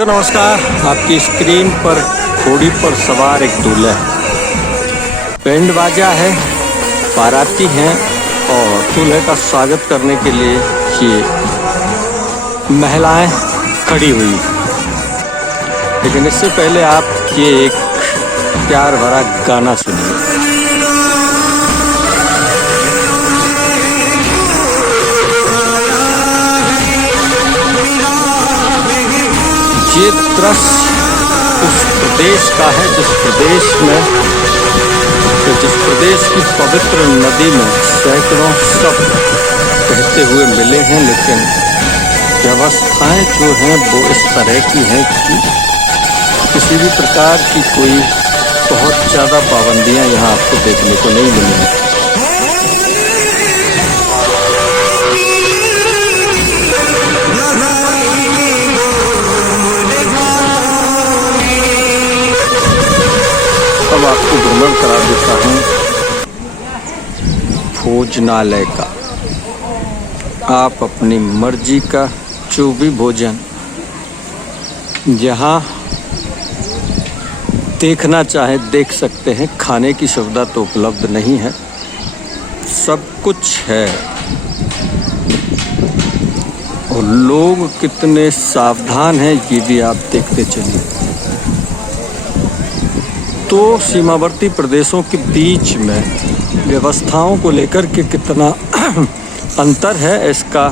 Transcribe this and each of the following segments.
नमस्कार। आपकी स्क्रीन पर घोड़ी पर सवार एक दूल्हा है, बैंड बाजा है, बाराती हैं और दूल्हे का स्वागत करने के लिए ये महिलाएं खड़ी हुई। लेकिन इससे पहले आप ये एक प्यार भरा गाना सुनिए। ये दृश्य उस प्रदेश का है जिस प्रदेश की पवित्र नदी में सैकड़ों शव बहते हुए मिले हैं। लेकिन व्यवस्थाएं जो हैं वो इस तरह की हैं कि किसी भी प्रकार की कोई बहुत ज़्यादा पाबंदियां यहाँ आपको देखने को नहीं मिलेंगी। अब आपको भ्रमण करा देता हूँ भोजनालय का। आप अपनी मर्जी का जो भी भोजन जहाँ देखना चाहे देख सकते हैं। खाने की सुविधा तो उपलब्ध नहीं है, सब कुछ है। और लोग कितने सावधान हैं ये भी आप देखते चलिए। तो सीमावर्ती प्रदेशों के बीच में व्यवस्थाओं को लेकर के कितना अंतर है, इसका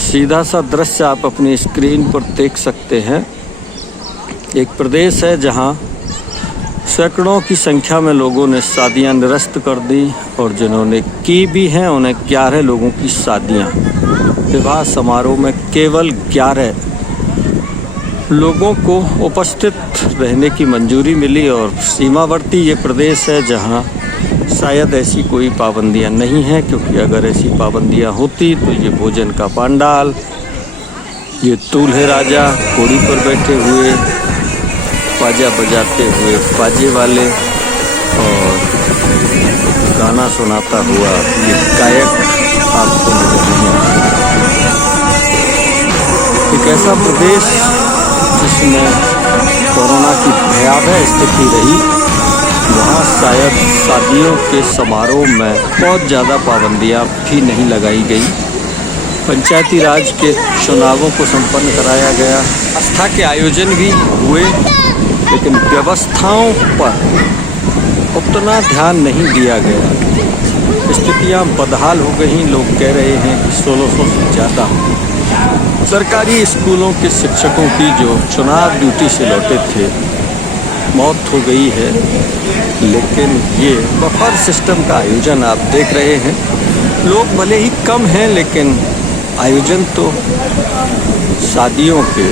सीधा सा दृश्य आप अपनी स्क्रीन पर देख सकते हैं। एक प्रदेश है जहां सैकड़ों की संख्या में लोगों ने शादियां निरस्त कर दी और जिन्होंने की भी हैं उन्हें 11 लोगों की शादियां विवाह समारोह में केवल 11 लोगों को उपस्थित रहने की मंजूरी मिली। और सीमावर्ती ये प्रदेश है जहां शायद ऐसी कोई पाबंदियां नहीं हैं, क्योंकि अगर ऐसी पाबंदियां होती तो ये भोजन का पंडाल, ये दूल्हे राजा घोड़ी पर बैठे हुए, बाजा बजाते हुए बाजे वाले और गाना सुनाता हुआ ये गायक आपको नजर नहीं आता। एक ऐसा प्रदेश जिसमें कोरोना की भयावह स्थिति रही, वहाँ शायद शादियों के समारोह में बहुत ज़्यादा पाबंदियाँ भी नहीं लगाई गई। पंचायती राज के चुनावों को संपन्न कराया गया, आस्था के आयोजन भी हुए, लेकिन व्यवस्थाओं पर उतना ध्यान नहीं दिया गया। स्थितियाँ बदहाल हो गई। लोग कह रहे हैं कि 1600 से ज़्यादा सरकारी स्कूलों के शिक्षकों की जो चुनाव ड्यूटी से लौटे थे मौत हो गई है। लेकिन ये बफर सिस्टम का आयोजन आप देख रहे हैं। लोग भले ही कम हैं लेकिन आयोजन तो शादियों के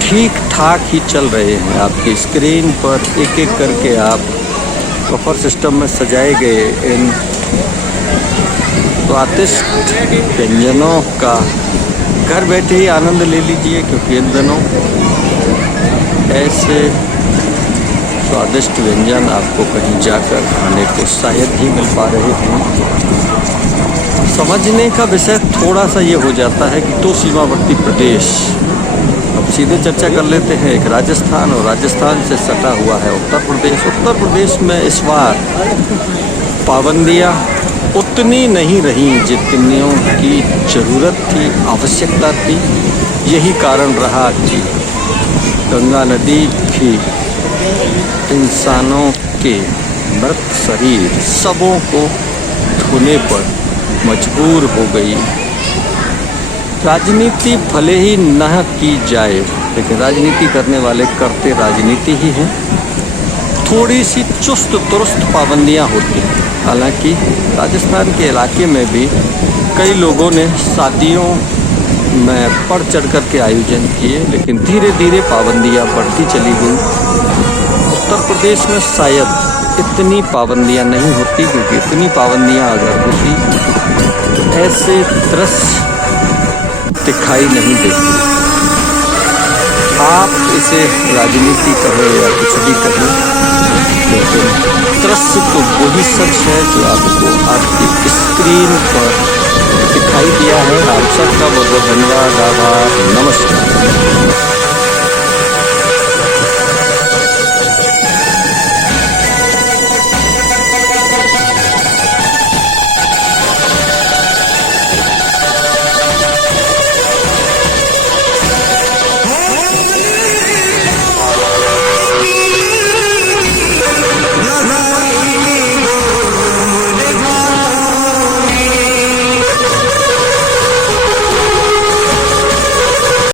ठीक ठाक ही चल रहे हैं। आपकी स्क्रीन पर एक एक करके आप बफर सिस्टम में सजाए गए इन स्वादिष्ट व्यंजनों का घर बैठे ही आनंद ले लीजिए, क्योंकि इन दिनों ऐसे स्वादिष्ट व्यंजन आपको कहीं जाकर खाने को शायद ही मिल पा रहे हैं। समझने का विषय थोड़ा सा ये हो जाता है कि तो सीमावर्ती प्रदेश, अब सीधे चर्चा कर लेते हैं। एक राजस्थान और राजस्थान से सटा हुआ है उत्तर प्रदेश। उत्तर प्रदेश में इस बार पाबंदियाँ उतनी नहीं रही जितनियों की ज़रूरत थी, आवश्यकता थी। यही कारण रहा कि गंगा नदी भी इंसानों के मृत शरीर शवों को धोने पर मजबूर हो गई। राजनीति भले ही न की जाए, लेकिन राजनीति करने वाले करते राजनीति ही हैं। थोड़ी सी चुस्त दुरुस्त पाबंदियां होती हैं। हालांकि राजस्थान के इलाके में भी कई लोगों ने शादियों में बढ़ चढ़ कर के आयोजन किए, लेकिन धीरे धीरे पाबंदियां बढ़ती चली गई। उत्तर प्रदेश में शायद इतनी पाबंदियां नहीं होती, क्योंकि इतनी पाबंदियां अगर होती तो ऐसे दृश्य दिखाई नहीं देती। आप इसे राजनीति कहें या कुछ भी कहें, लेकिन दृश्य तो वही सच है जो आपको आपकी स्क्रीन पर दिखाई दिया है। आप सबका बहुत बहुत धन्यवाद, आभार, नमस्कार।